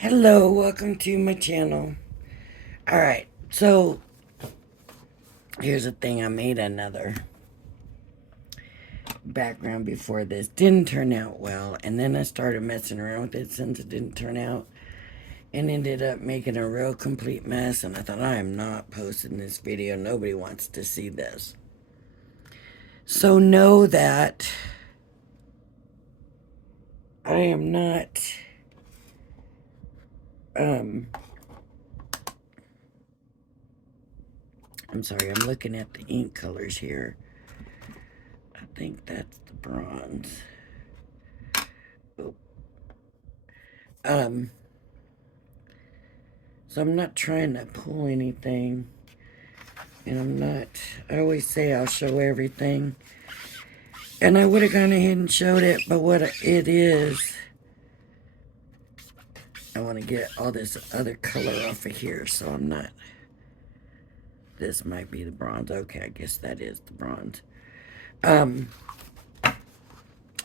Hello, welcome to my channel. Alright, so here's the thing. I made another background before this. Didn't turn out well, and then I started messing around with it since it didn't turn out and ended up making a real complete mess, and I thought, I am not posting this video. Nobody wants to see this. So know that I am not I'm sorry, I'm looking at the ink colors here. I think that's the bronze. Oh. So I'm not trying to pull anything. And I always say I'll show everything. And I would have gone ahead and showed it, but what it is, I want to get all this other color off of here, so I'm not, this might be the bronze. Okay, I guess that is the bronze. I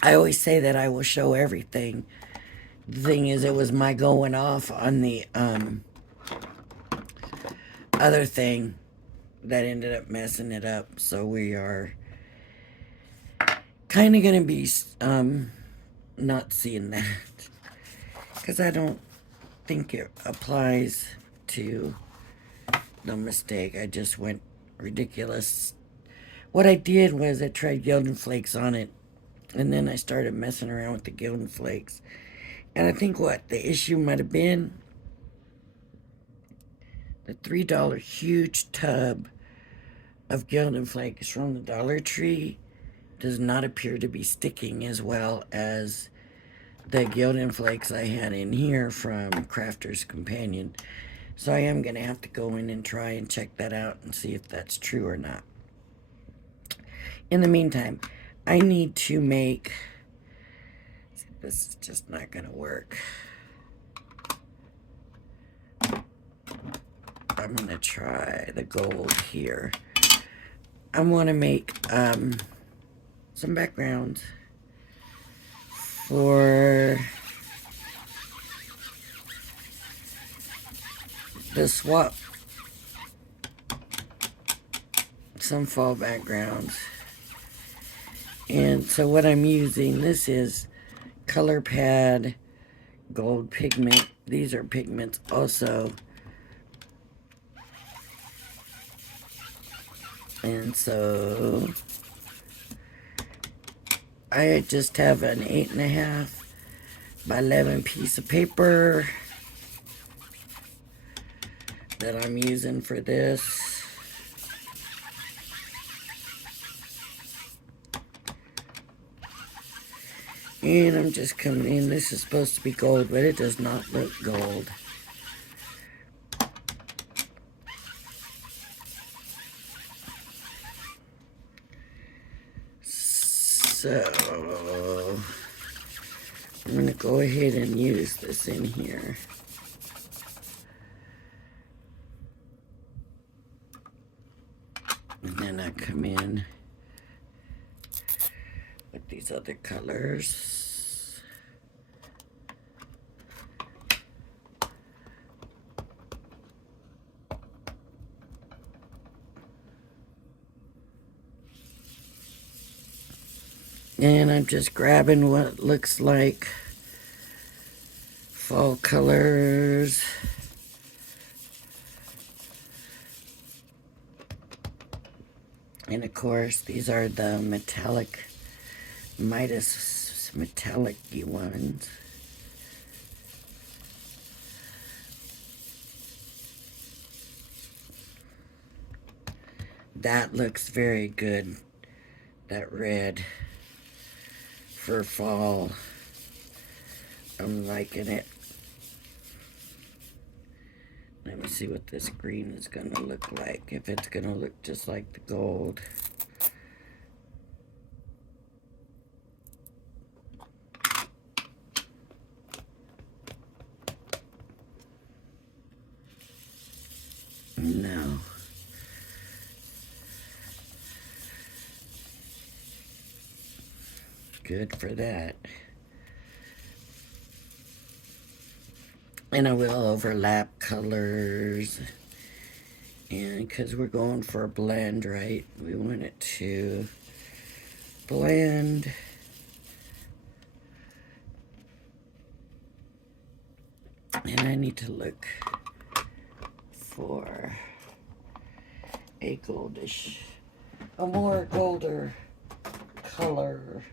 always say that I will show everything. The thing is, it was my going off on the other thing that ended up messing it up. So we are kind of going to be not seeing that because I don't think it applies to the mistake. I just went ridiculous. What I did was I tried Gilded Flakes on it, and then I started messing around with the Gilded Flakes. And I think what the issue might have been, the $3 huge tub of Gilded Flakes from the Dollar Tree does not appear to be sticking as well as the Gilded Flakes I had in here from Crafter's Companion. So I am going to have to go in and try and check that out and see if that's true or not. In the meantime, I need to make, this is just not going to work. I'm going to try the gold here. I want to make some backgrounds for the swap, some fall backgrounds. And so what I'm using, this is Color Pad Gold Pigment. These are pigments also. And so I just have an 8.5 by 11 piece of paper that I'm using for this. And I'm just coming in. This is supposed to be gold, but it does not look gold. So I'm going to go ahead and use this in here. And then I come in with these other colors. And I'm just grabbing what looks like fall colors. And of course, these are the metallic, Midas metallic-y ones. That looks very good, that red for fall. I'm liking it. Let me see what this green is going to look like, if it's going to look just like the gold. No. Good for that. And I will overlap colors. And because we're going for a blend, right? We want it to blend. And I need to look for a goldish, a more golder color.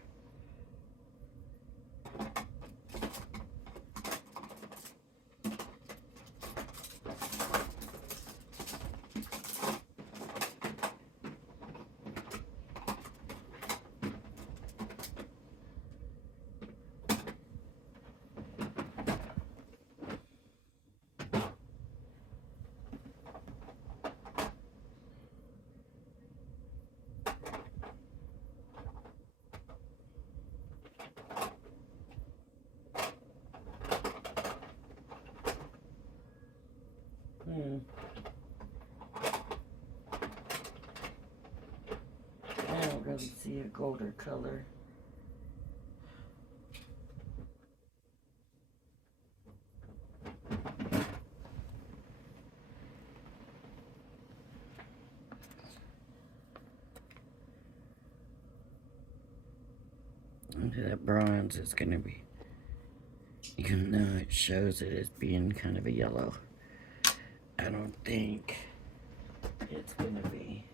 I don't really see a golder color. That bronze is going to be, even though it shows it as being kind of a yellow, I don't think it's going to be.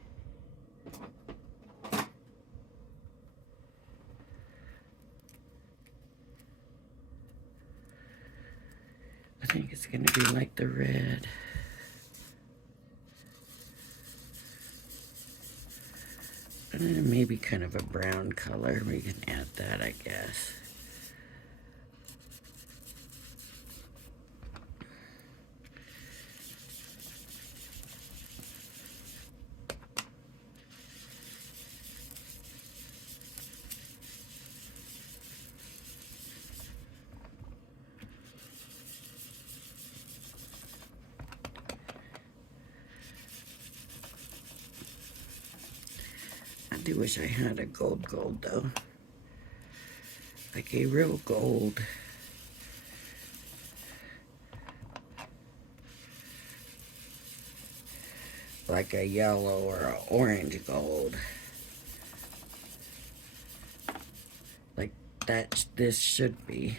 I think it's going to be like the red. Maybe kind of a brown color. We can add that, I guess. I do wish I had a gold though. Like a real gold. Like a yellow or an orange gold. Like that this should be.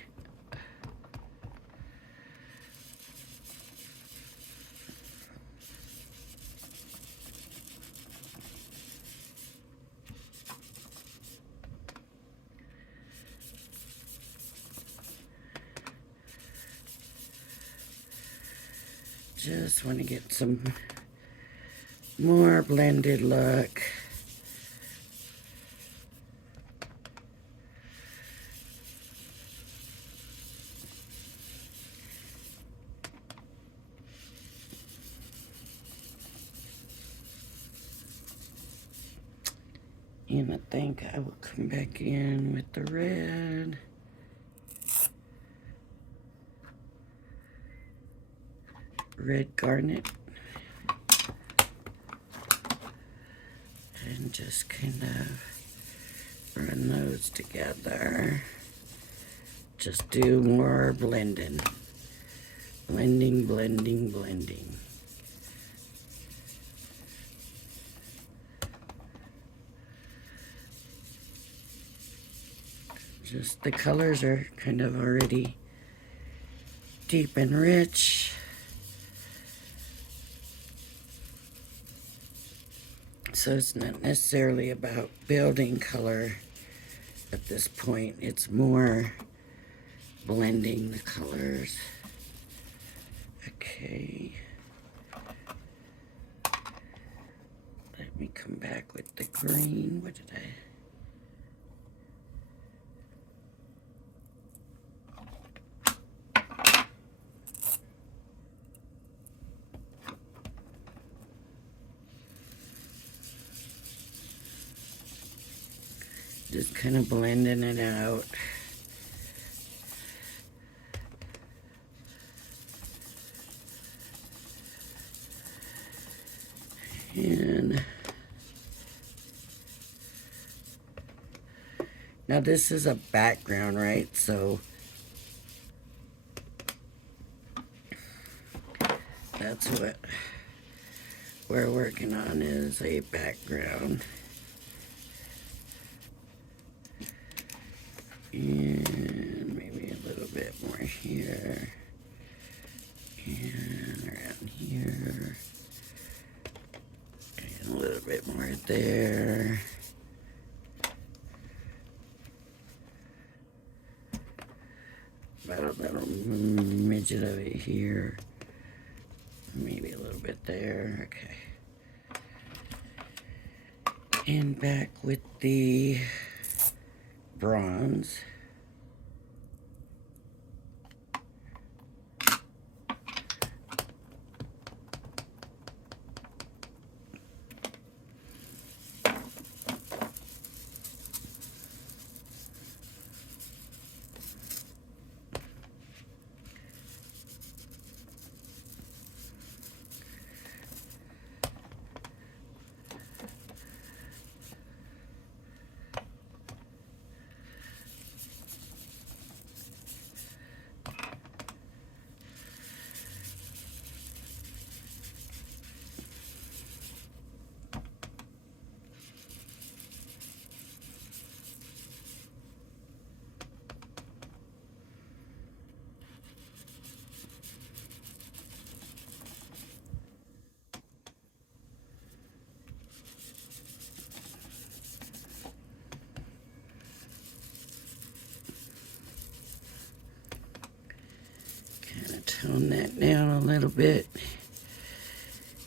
Just want to get some more blended look. And I think I will come back in with the red. Red garnet. And just kind of run those together. Just do more blending. Blending, blending, blending. Just the colors are kind of already deep and rich. So it's not necessarily about building color at this point. It's more blending the colors. Okay. Let me come back with the green. What did I... Just kind of blending it out. And now this is a background, right? So that's what we're working on, is a background. And maybe a little bit more here. And around here. And a little bit more there. About a little midget over here. Maybe a little bit there. Okay. And back with the bronze. Kind of tone that down a little bit.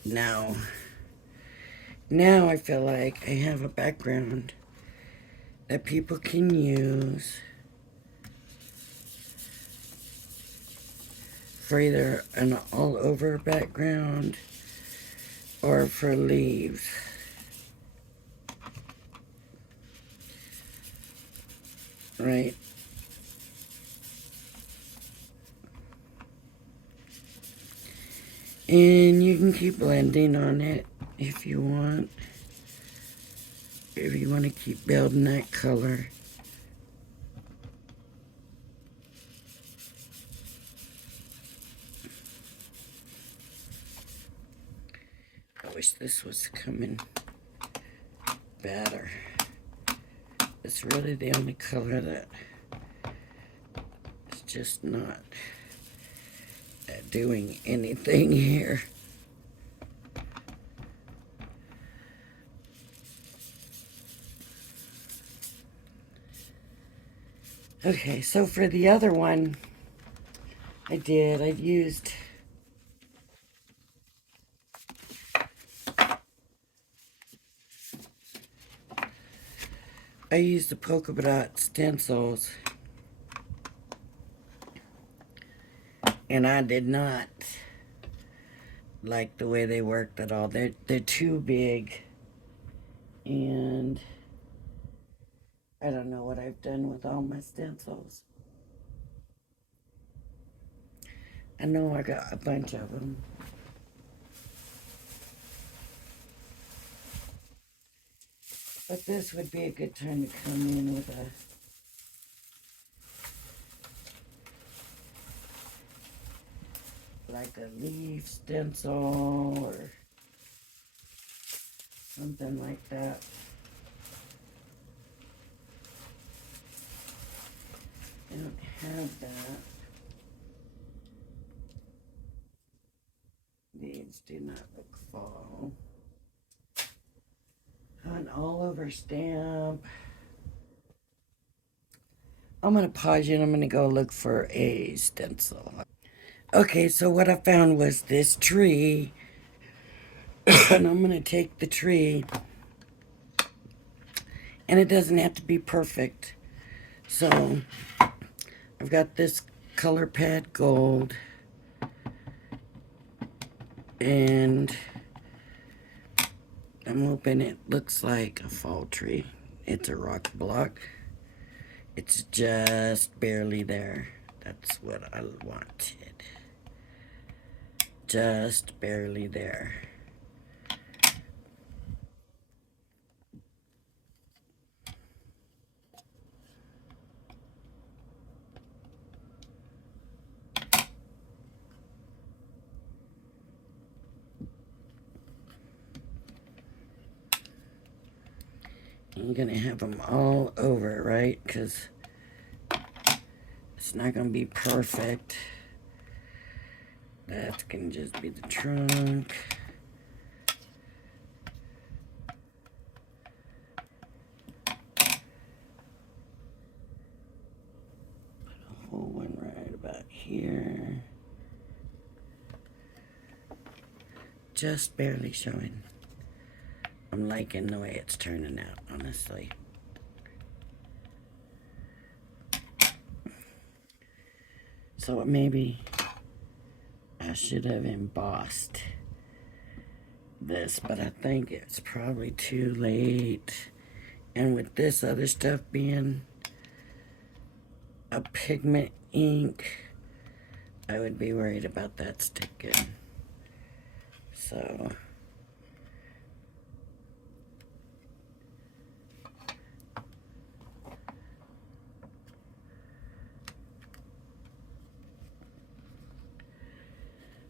Now I feel like I have a background that people can use for either an all over background or for leaves. Right? And you can keep blending on it if you want. If you want to keep building that color. I wish this was coming better. It's really the only color that is just not doing anything here. Okay, so for the other one, I used the polka dot stencils, and I did not like the way they worked at all. They're too big, and I don't know what I've done with all my stencils. I know I got a bunch of them. But this would be a good time to come in with like a leaf stencil or something like that. I don't have that. These do not look fall. An all over stamp. I'm going to pause you and I'm going to go look for a stencil. Okay, so what I found was this tree. And I'm going to take the tree. And it doesn't have to be perfect. So I've got this color pad gold. And I'm hoping it looks like a fall tree. It's a rock block. It's just barely there. That's what I wanted. Just barely there. You're gonna have them all over, right? Because it's not gonna be perfect. That's gonna just be the trunk. Put a whole one right about here. Just barely showing. I'm liking the way it's turning out, honestly. So maybe I should have embossed this, but I think it's probably too late. And with this other stuff being a pigment ink, I would be worried about that sticking.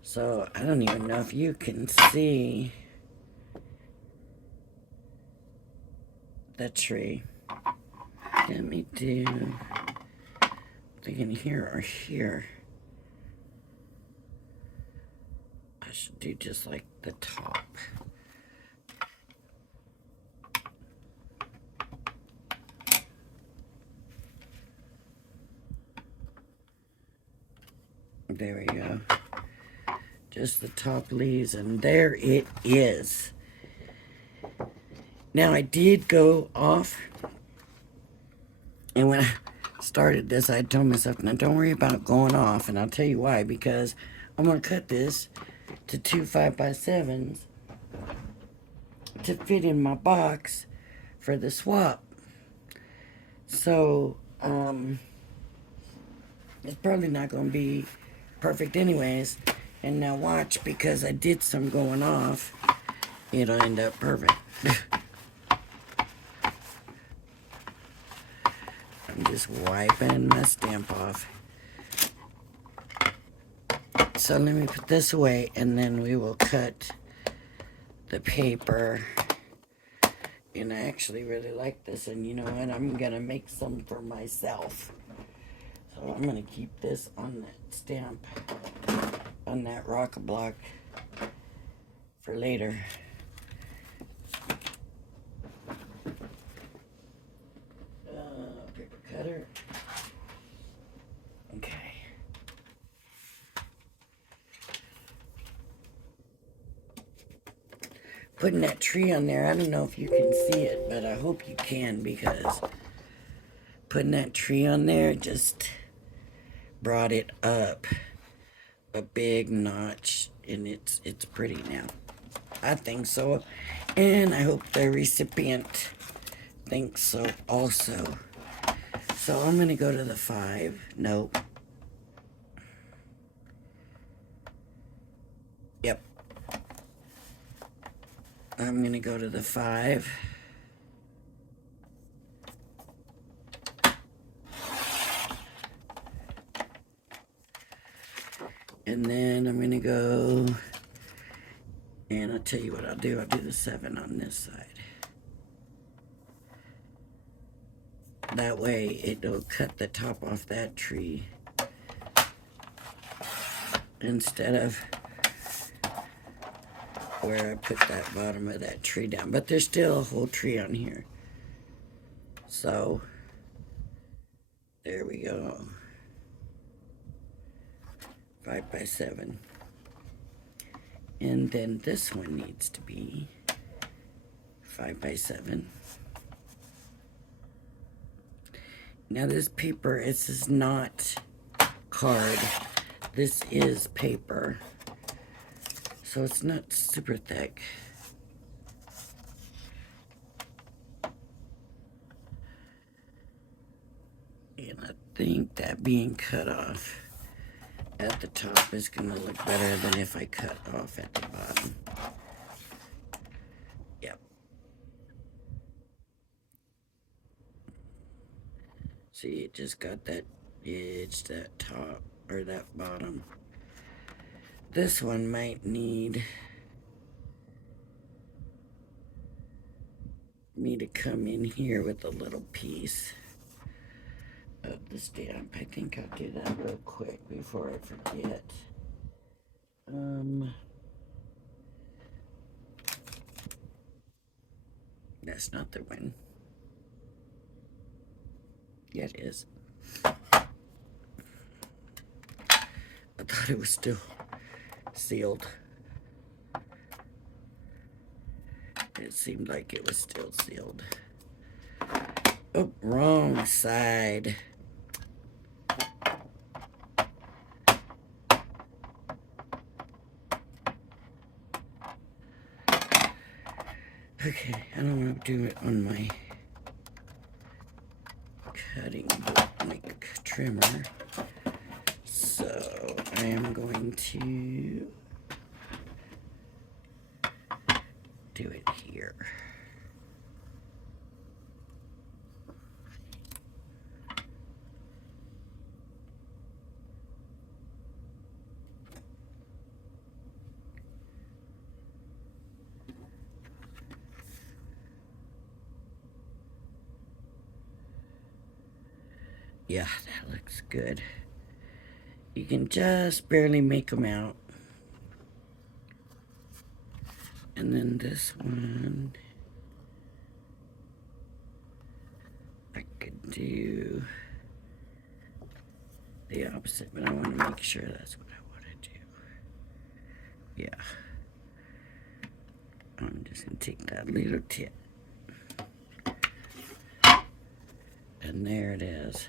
So I don't even know if you can see the tree. Let me do, I'm thinking here or here. I should do just like the top. There we go. Just the top leaves, and there it is. Now I did go off, and when I started this, I told myself, now don't worry about going off, and I'll tell you why, because I'm going to cut this to 2 5x7s to fit in my box for the swap. So, it's probably not going to be perfect anyways. And now watch, because I did some going off, it'll end up perfect. I'm just wiping my stamp off. So let me put this away, and then we will cut the paper. And I actually really like this, and you know what? I'm going to make some for myself. So I'm going to keep this on that stamp, on that rock block for later. Paper cutter. Okay. Putting that tree on there, I don't know if you can see it, but I hope you can, because putting that tree on there just brought it up a big notch, and it's pretty now. I think so, and I hope the recipient thinks so also. So I'm gonna go to the 5. Nope. Yep. I'm gonna go to the 5. And then I'm gonna go, and I'll tell you what I'll do. I'll do the 7 on this side. That way it'll cut the top off that tree instead of where I put that bottom of that tree down. But there's still a whole tree on here. So there we go. 5x7. And then this one needs to be 5x7. Now this paper, this is not card. This is paper. So it's not super thick. And I think that being cut off at the top is going to look better than if I cut off at the bottom. Yep. See, it just got that edge, that top, or that bottom. This one might need me to come in here with a little piece of the stamp. I think I'll do that real quick before I forget. That's not the one. Yeah, it is. I thought it was still sealed. It seemed like it was still sealed. Oh, wrong side. Okay, I don't want to do it on my cutting board, like trimmer. So I am going to do it here. Yeah, that looks good. You can just barely make them out. And then this one, I could do the opposite, but I want to make sure that's what I want to do. Yeah. I'm just going to take that little tip. And there it is.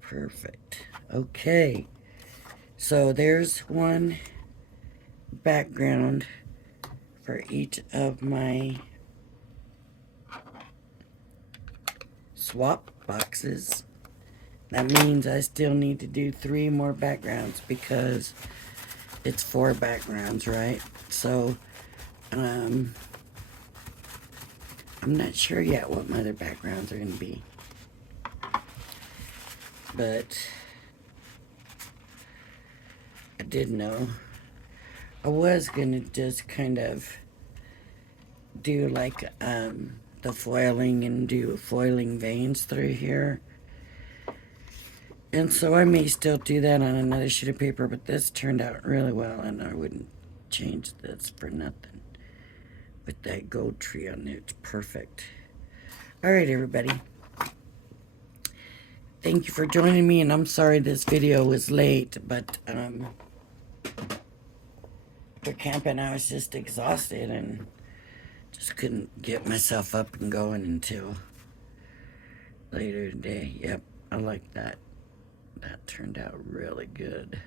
Perfect. Okay. So there's one background for each of my swap boxes. That means I still need to do 3 more backgrounds because it's 4 backgrounds, right? So, I'm not sure yet what my other backgrounds are going to be. But I did know I was going to just kind of do like the foiling and do foiling veins through here. And so I may still do that on another sheet of paper, but this turned out really well, and I wouldn't change this for nothing. With that gold tree on there, it's perfect. All right, everybody. Thank you for joining me, and I'm sorry this video was late, but for camping, I was just exhausted and just couldn't get myself up and going until later today. Yep, I like that. That turned out really good.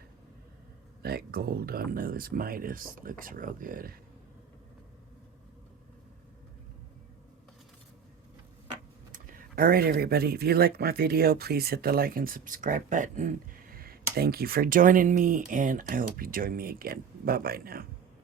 That gold on those Midas looks real good. Alright, everybody, if you liked my video, please hit the like and subscribe button. Thank you for joining me, and I hope you join me again. Bye-bye now.